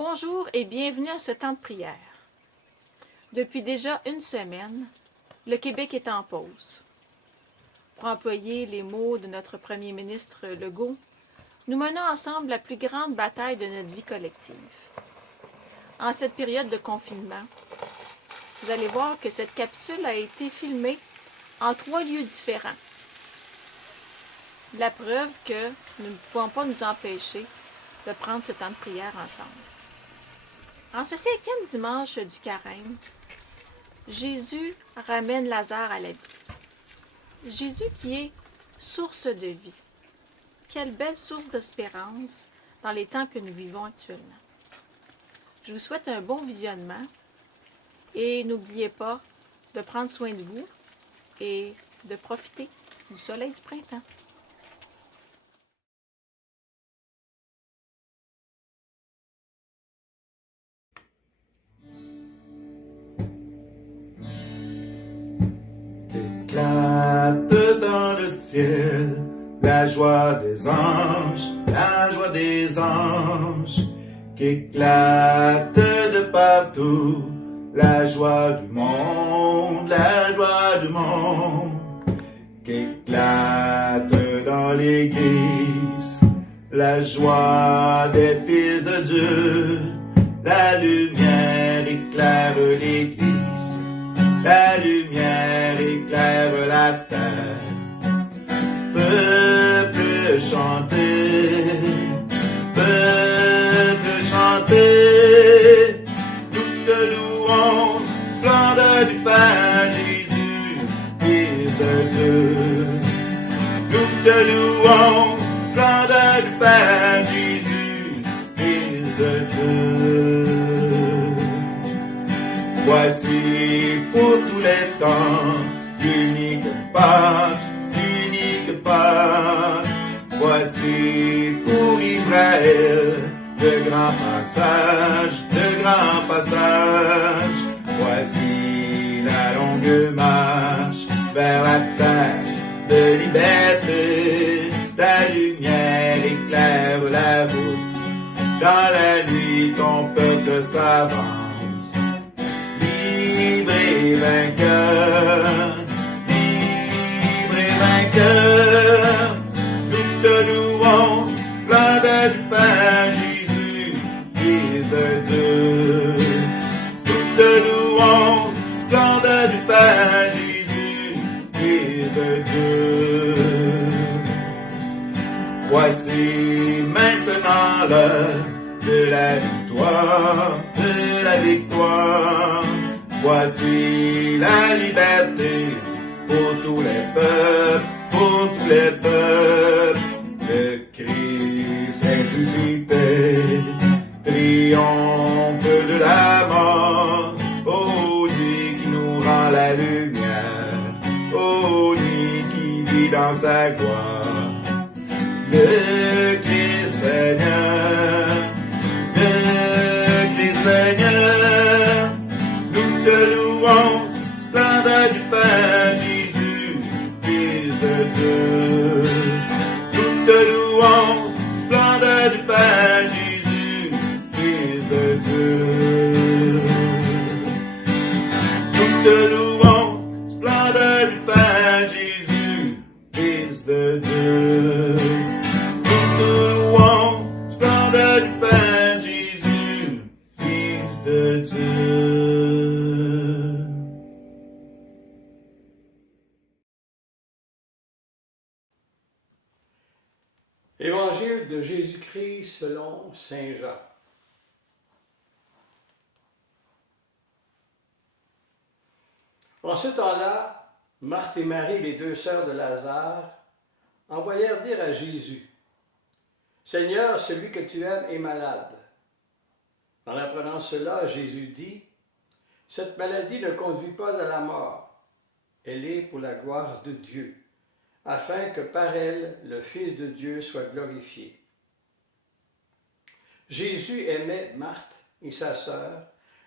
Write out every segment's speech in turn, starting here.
Bonjour et bienvenue à ce temps de prière. Depuis déjà une semaine, le Québec est en pause. Pour employer les mots de notre premier ministre Legault, nous menons ensemble la plus grande bataille de notre vie collective. En cette période de confinement, vous allez voir que cette capsule a été filmée en 3 lieux différents. La preuve que nous ne pouvons pas nous empêcher de prendre ce temps de prière ensemble. En ce 5e dimanche du Carême, Jésus ramène Lazare à la vie. Jésus qui est source de vie. Quelle belle source d'espérance dans les temps que nous vivons actuellement. Je vous souhaite un bon visionnement et n'oubliez pas de prendre soin de vous et de profiter du soleil du printemps. Éclate dans le ciel la joie des anges, qu'éclate de partout la joie du monde, qu'éclate dans l'église la joie des fils de Dieu, la lumière éclaire l'église. La lumière éclaire la terre. Peuple chantez, toute louange, splendeur du pain Jésus, Fils de Dieu. Toute louange, splendeur du pain Jésus, Fils de Dieu. Voici pour tous les temps, l'unique Pâque. Voici pour Israël, de grands passages. Voici la longue marche vers la terre de liberté. Ta lumière éclaire la route, dans la nuit ton peuple s'avance. Libre et vainqueur, toute louange, splendeur du pain Jésus, Fils de Dieu. Toute louange, splendeur du pain Jésus, Fils de Dieu. Voici maintenant l'heure de la victoire, Voici la liberté pour tous les peuples, Le Christ ressuscité, triomphe de la mort, ô nuit qui nous rend la lumière, ô nuit qui vit dans sa gloire. Le Christ Seigneur, nous te louons, splendeur du pain Jésus, Fils de Dieu. Nous te louons, splendeur du pain Jésus, Fils de Dieu. Nous te louons, splendeur du pain Jésus, Fils de Dieu. Nous te louons, splendeur du pain Jésus, Fils de Dieu. Évangile de Jésus-Christ selon saint Jean. En ce temps-là, Marthe et Marie, les 2 sœurs de Lazare, envoyèrent dire à Jésus, « Seigneur, celui que tu aimes est malade. » En apprenant cela, Jésus dit, « Cette maladie ne conduit pas à la mort, elle est pour la gloire de Dieu, afin que par elle, le Fils de Dieu soit glorifié. » Jésus aimait Marthe et sa sœur,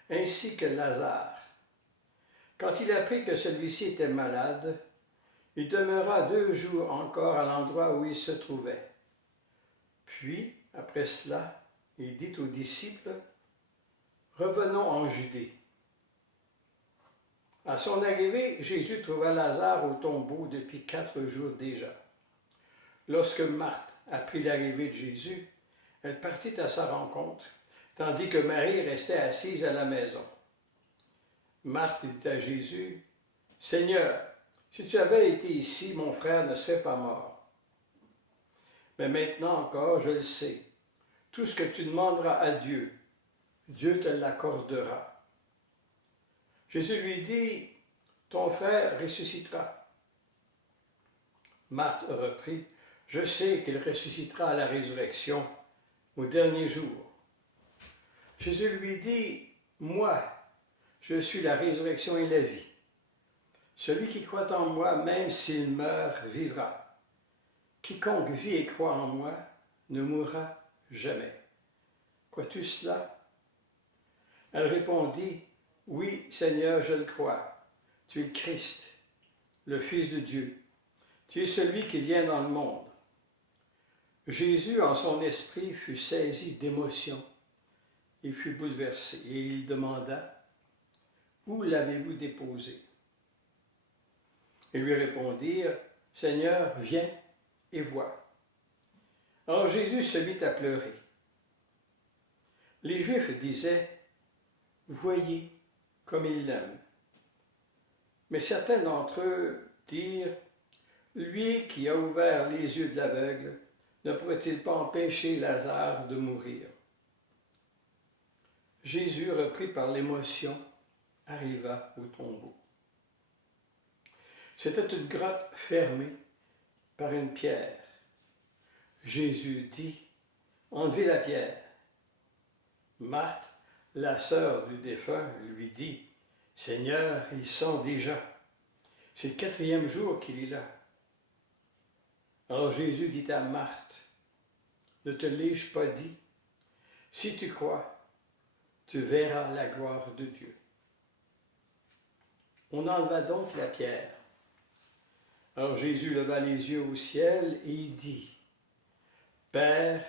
ainsi que Lazare. Quand il apprit que celui-ci était malade, il demeura 2 jours encore à l'endroit où il se trouvait. Puis, après cela, il dit aux disciples, revenons en Judée. À son arrivée, Jésus trouva Lazare au tombeau depuis 4 jours déjà. Lorsque Marthe apprit l'arrivée de Jésus, elle partit à sa rencontre, tandis que Marie restait assise à la maison. Marthe dit à Jésus, « Seigneur, si tu avais été ici, mon frère ne serait pas mort. Mais maintenant encore, je le sais, tout ce que tu demanderas à Dieu, Dieu te l'accordera. » Jésus lui dit, « Ton frère ressuscitera. » Marthe reprit, « Je sais qu'il ressuscitera à la résurrection, au dernier jour. » Jésus lui dit, « Moi, je suis la résurrection et la vie. Celui qui croit en moi, même s'il meurt, vivra. Quiconque vit et croit en moi ne mourra jamais. Crois-tu cela? » Elle répondit, « Oui, Seigneur, je le crois. Tu es le Christ, le Fils de Dieu. Tu es celui qui vient dans le monde. » Jésus, en son esprit, fut saisi d'émotion. Il fut bouleversé et il demanda, « Où l'avez-vous déposé? » Ils lui répondirent, « Seigneur, viens et vois. » Alors Jésus se mit à pleurer. Les Juifs disaient, « Voyez comme il l'aime. » Mais certains d'entre eux dirent, « Lui qui a ouvert les yeux de l'aveugle, ne pourrait-il pas empêcher Lazare de mourir? » Jésus, repris par l'émotion, arriva au tombeau. C'était une grotte fermée par une pierre. Jésus dit, « Enlevez la pierre. » Marthe, la sœur du défunt, lui dit, « Seigneur, il sent déjà. C'est le 4e jour qu'il est là. » Alors Jésus dit à Marthe, « Ne te l'ai-je pas dit? Si tu crois, tu verras la gloire de Dieu. » On enleva donc la pierre. Alors Jésus leva les yeux au ciel et il dit, « Père,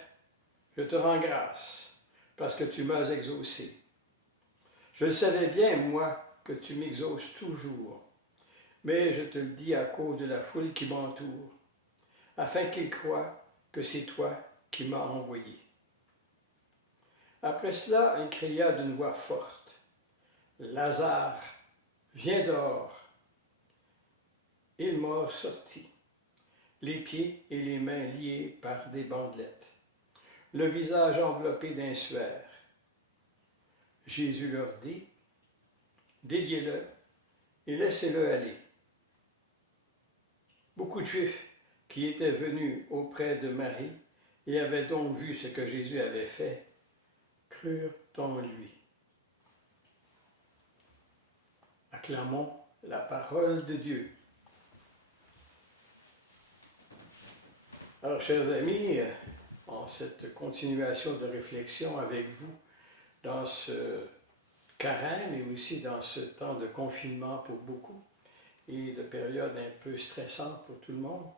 je te rends grâce, parce que tu m'as exaucé. Je le savais bien, moi, que tu m'exauces toujours, mais je te le dis à cause de la foule qui m'entoure, afin qu'ils croient que c'est toi qui m'as envoyé. » Après cela, il cria d'une voix forte, « Lazare, viens dehors. » Il mort sortit, les pieds et les mains liés par des bandelettes, le visage enveloppé d'un suaire. Jésus leur dit, « Déliez-le et laissez-le aller. » Beaucoup de Juifs qui étaient venus auprès de Marie et avaient donc vu ce que Jésus avait fait, crurent en lui. Acclamons la parole de Dieu. Alors, chers amis, en cette continuation de réflexion avec vous, dans ce carême et aussi dans ce temps de confinement pour beaucoup et de période un peu stressante pour tout le monde.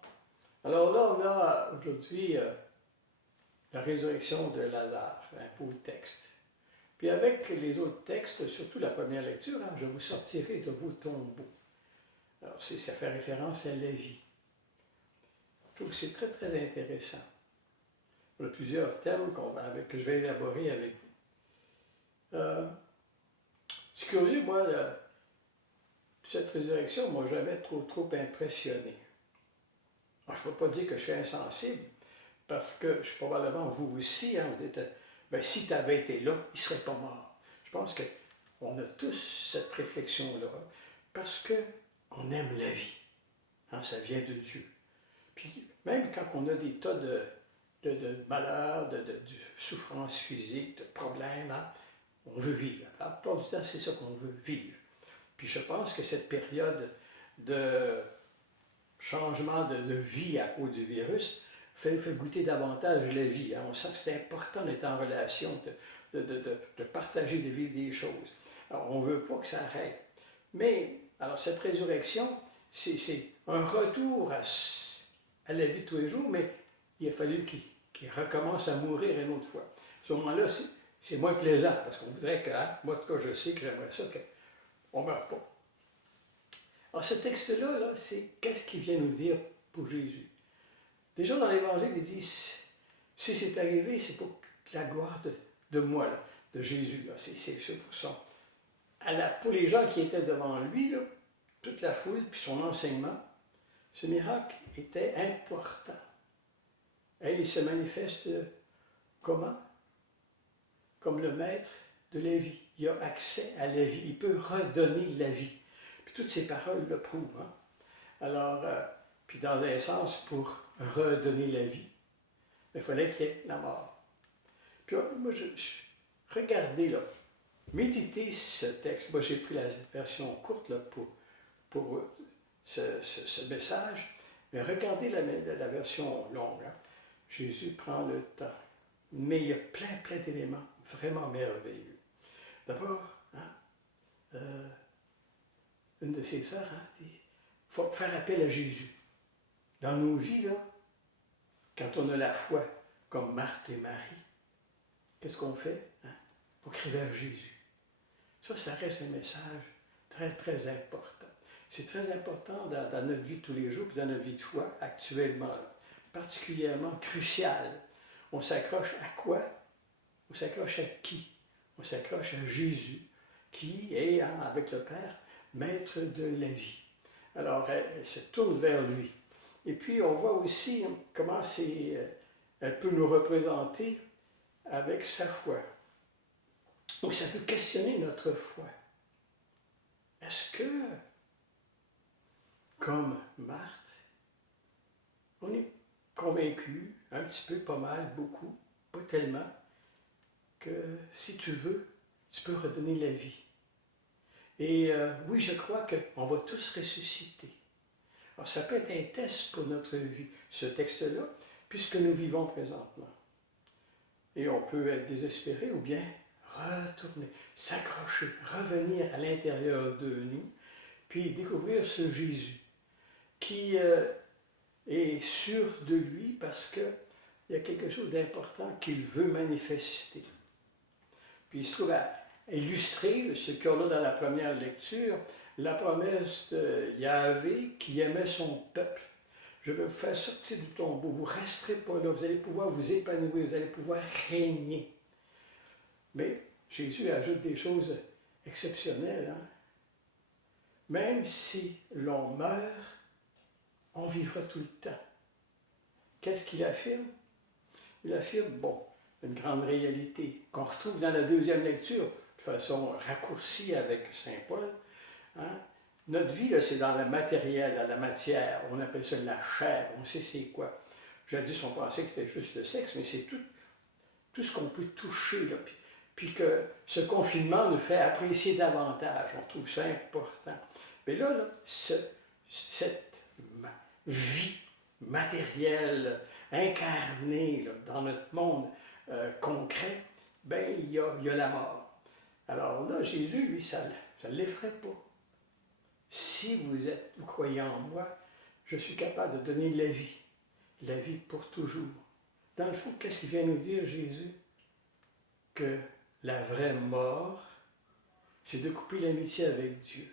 Alors là, on a aujourd'hui la résurrection de Lazare, un beau texte. Puis avec les autres textes, surtout la première lecture, je vous sortirai de vos tombeaux. Alors ça fait référence à la vie. Je trouve que c'est très, très intéressant. Il y a plusieurs thèmes que je vais élaborer avec vous. C'est curieux, moi, cette résurrection ne m'a jamais trop impressionné. Alors, je ne veux pas dire que je suis insensible, parce que probablement vous aussi, vous dites, ben, si tu avais été là, il ne serait pas mort. Je pense qu'on a tous cette réflexion-là, parce qu'on aime la vie. Ça vient de Dieu. Puis même quand on a des tas de malheurs, de souffrances physiques, de problèmes, on veut vivre. La plupart du temps, c'est ça qu'on veut vivre. Puis je pense que cette période de changement de vie à cause du virus fait goûter davantage la vie. On sent que c'est important d'être en relation, de partager, de vivre des choses. Alors, on ne veut pas que ça arrête. Mais, alors cette résurrection, c'est un retour à la vie de tous les jours, mais il a fallu qu'il recommence à mourir une autre fois. À ce moment-là, c'est moins plaisant, parce qu'on voudrait que, hein, moi en tout cas, je sais que j'aimerais ça qu'on ne meure pas. Alors ce texte-là, là, c'est qu'est-ce qu'il vient nous dire pour Jésus? Déjà dans l'Évangile, il dit, si c'est arrivé, c'est pour la gloire de moi, là, de Jésus. C'est pour ça. Pour les gens qui étaient devant lui, là, toute la foule, puis son enseignement, ce miracle était important. Et il se manifeste comment? Comme le maître de la vie. Il a accès à la vie. Il peut redonner la vie. Puis toutes ces paroles le prouvent. Hein? Alors, puis dans un sens, pour redonner la vie, il fallait qu'il y ait la mort. Puis moi, regardez là, méditez ce texte. Moi, j'ai pris la version courte là, pour ce message, mais regardez la version longue. Hein. Jésus prend le temps. Mais il y a plein d'éléments vraiment merveilleux. D'abord, hein, une de ses sœurs dit, il faut faire appel à Jésus. Dans nos vies, là, quand on a la foi, comme Marthe et Marie, qu'est-ce qu'on fait? Hein? On crie vers Jésus. Ça reste un message très important. C'est très important dans notre vie de tous les jours, puis dans notre vie de foi actuellement, là, particulièrement crucial. On s'accroche à quoi? On s'accroche à qui? On s'accroche à Jésus, qui est, hein, avec le Père, maître de la vie. Alors, elle se tourne vers lui. Et puis, on voit aussi hein, comment elle peut nous représenter avec sa foi. Donc, ça peut questionner notre foi. Est-ce que, comme Marthe, on est convaincu, un petit peu, pas mal, beaucoup, pas tellement, que si tu veux, tu peux redonner la vie. Et oui, je crois qu'on va tous ressusciter. Alors, ça peut être un test pour notre vie, ce texte-là, puisque nous vivons présentement. Et on peut être désespéré ou bien retourner, s'accrocher, revenir à l'intérieur de nous, puis découvrir ce Jésus qui est sûr de lui parce qu'il y a quelque chose d'important qu'il veut manifester. Puis il se trouve à illustrer ce qu'on a dans la première lecture, la promesse de Yahvé qui aimait son peuple. Je vais vous faire sortir du tombeau, vous ne resterez pas là, vous allez pouvoir vous épanouir, vous allez pouvoir régner. Mais Jésus ajoute des choses exceptionnelles. Hein? Même si l'on meurt, on vivra tout le temps. Qu'est-ce qu'il affirme? Il affirme, bon, une grande réalité qu'on retrouve dans la deuxième lecture, de façon raccourcie avec Saint Paul. Hein? Notre vie, là, c'est dans le matériel, dans la matière. On appelle ça la chair. On sait c'est quoi. Jadis, on pensait que c'était juste le sexe, mais c'est tout ce qu'on peut toucher. Là. Puis que ce confinement nous fait apprécier davantage. On trouve ça important. Mais là cette vie matérielle, incarnée là, dans notre monde concret, ben il y a la mort. Alors là, Jésus, lui, ça ne l'effraie pas. Si vous croyez en moi, je suis capable de donner la vie pour toujours. Dans le fond, qu'est-ce qu'il vient nous dire, Jésus? Que la vraie mort, c'est de couper l'amitié avec Dieu.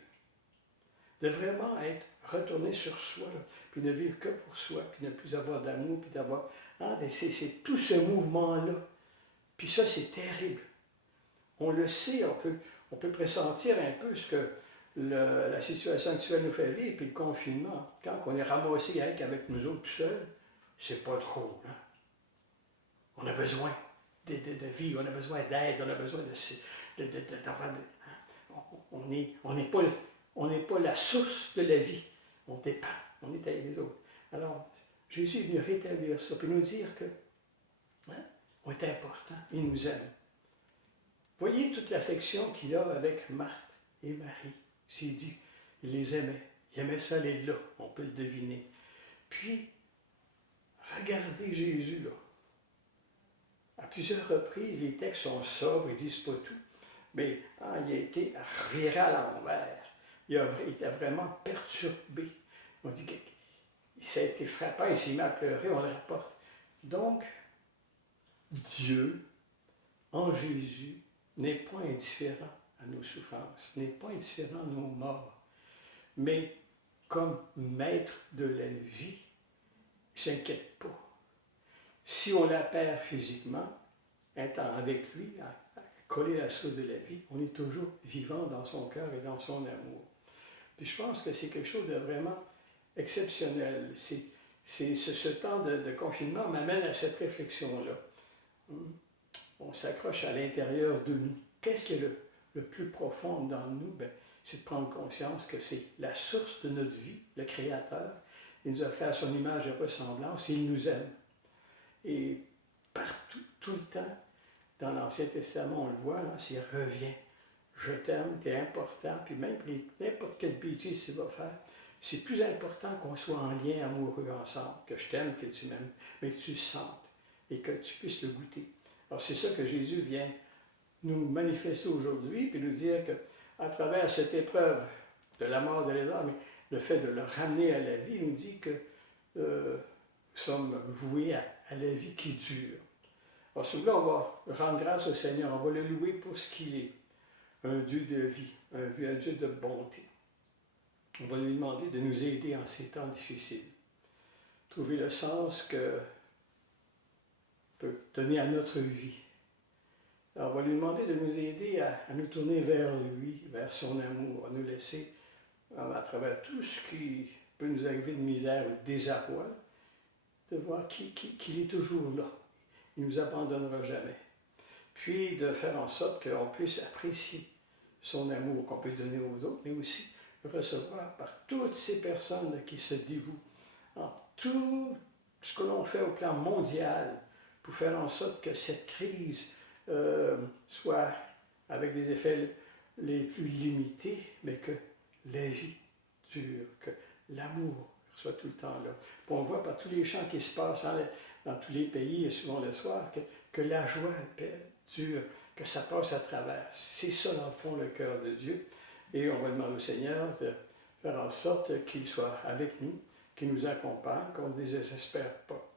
De vraiment être retourné sur soi, là, puis ne vivre que pour soi, puis ne plus avoir d'amour, puis d'avoir... Hein, c'est tout ce mouvement-là. Puis ça, c'est terrible. On le sait, on peut pressentir un peu ce que la situation actuelle nous fait vivre, puis le confinement. Quand on est ramassé avec nous autres tout seuls, c'est pas trop. Hein? On a besoin de vie, on a besoin d'aide, on a besoin d'avoir... Hein? On n'est pas la source de la vie. On dépend, on est avec les autres. Alors, Jésus est venu rétablir ça, puis nous dire que hein, on est important, il nous aime. Voyez toute l'affection qu'il a avec Marthe et Marie. S'il dit, il les aimait. Il aimait ça, les là, on peut le deviner. Puis, regardez Jésus, là. À plusieurs reprises, les textes sont sobres, ils ne disent pas tout. Mais il a été reviré à l'envers. Il a été vraiment perturbé. On dit qu'il s'est été frappant, il s'est mis à pleurer, on le rapporte. Donc, Dieu en Jésus, n'est pas indifférent à nos souffrances, n'est pas indifférent à nos morts, mais comme maître de la vie, il ne s'inquiète pas. Si on la perd physiquement, étant avec lui, à coller la soude de la vie, on est toujours vivant dans son cœur et dans son amour. Puis je pense que c'est quelque chose de vraiment exceptionnel. Ce temps de confinement m'amène à cette réflexion-là. On s'accroche à l'intérieur de nous. Qu'est-ce qui est le plus profond dans nous? Ben, c'est de prendre conscience que c'est la source de notre vie, le Créateur. Il nous a fait à son image et ressemblance, et il nous aime. Et partout, tout le temps, dans l'Ancien Testament, on le voit, hein, c'est « reviens, je t'aime, tu es important », puis même n'importe quelle bêtise tu vas faire, c'est plus important qu'on soit en lien amoureux ensemble, que je t'aime, que tu m'aimes, mais que tu le sentes et que tu puisses le goûter. Alors c'est ça que Jésus vient nous manifester aujourd'hui, puis nous dire qu'à travers cette épreuve de la mort de Lazare, mais le fait de le ramener à la vie, il nous dit que nous sommes voués à la vie qui dure. Alors, celui-là, on va rendre grâce au Seigneur, on va le louer pour ce qu'il est, un Dieu de vie, un Dieu de bonté. On va lui demander de nous aider en ces temps difficiles. Trouver le sens que peut donner à notre vie. Alors, on va lui demander de nous aider à nous tourner vers lui, vers son amour, à nous laisser, à travers tout ce qui peut nous arriver de misère ou de désarroi, de voir qu'il est toujours là. Il ne nous abandonnera jamais. Puis de faire en sorte qu'on puisse apprécier son amour qu'on peut donner aux autres, mais aussi le recevoir par toutes ces personnes qui se dévouent. Alors, tout ce que l'on fait au plan mondial pour faire en sorte que cette crise soit avec des effets les plus limités, mais que la vie dure, que l'amour soit tout le temps là. Puis on voit par tous les chants qui se passent dans tous les pays, et souvent le soir, que la joie dure, que ça passe à travers. C'est ça, dans le fond, le cœur de Dieu. Et on va demander au Seigneur de faire en sorte qu'il soit avec nous, qu'il nous accompagne, qu'on ne désespère pas.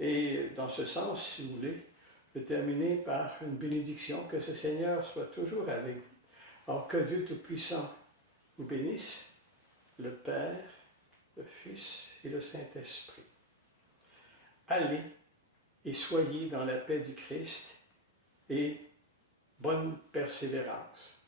Et dans ce sens, si vous voulez, je vais terminer par une bénédiction, que ce Seigneur soit toujours avec vous. Alors que Dieu Tout-Puissant vous bénisse, le Père, le Fils et le Saint-Esprit. Allez et soyez dans la paix du Christ et bonne persévérance.